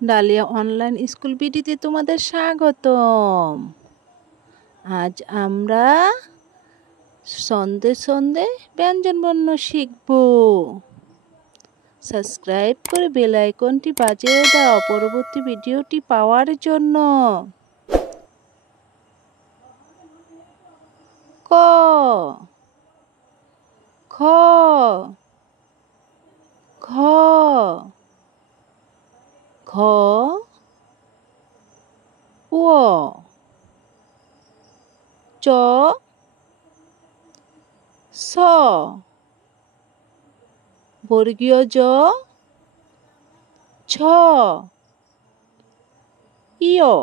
Dahlia online school ভিডিওতে তোমাদের স্বাগতম। আজ আমরা সন্ধে সন্ধে ব্যঞ্জনবর্ণ শিখব। সাবস্ক্রাইব করে বেল আইকনটি বাজিয়ে দাও পরবর্তী ভিডিওটি পাওয়ার জন্য। ক খ খ ঘ ও চ ছ বর্গীয় জ ছ ইয়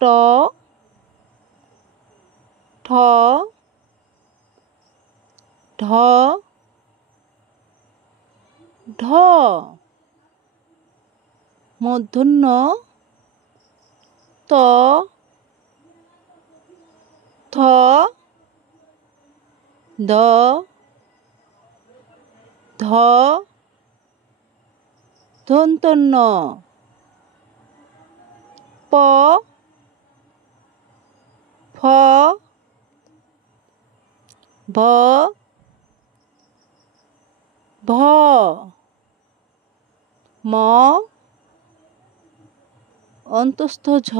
ট ঠ ঢ ঢ মূর্ধন্য ত থ দ ধ দন্তন্য প ফ ভ ভ ম অন্তস্থ ঝ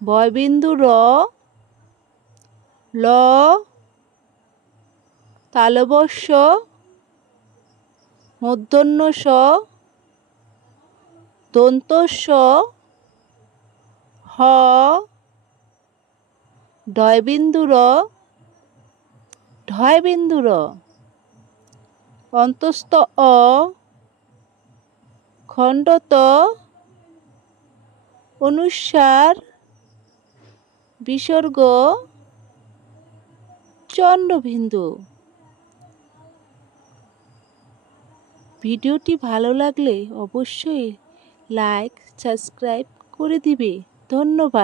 বয়বিন্দু র ল তালবস্য মূর্ধন্য ষ দন্তস্ব হ ডয়বিন্দু র ঢয়বিন্দু র অন্তস্থ অ খণ্ডত অনুস্বার বিসর্গ চন্দ্রবিন্দু। ভিডিওটি ভালো লাগলে অবশ্যই লাইক সাবস্ক্রাইব করে দিবে। ধন্যবাদ।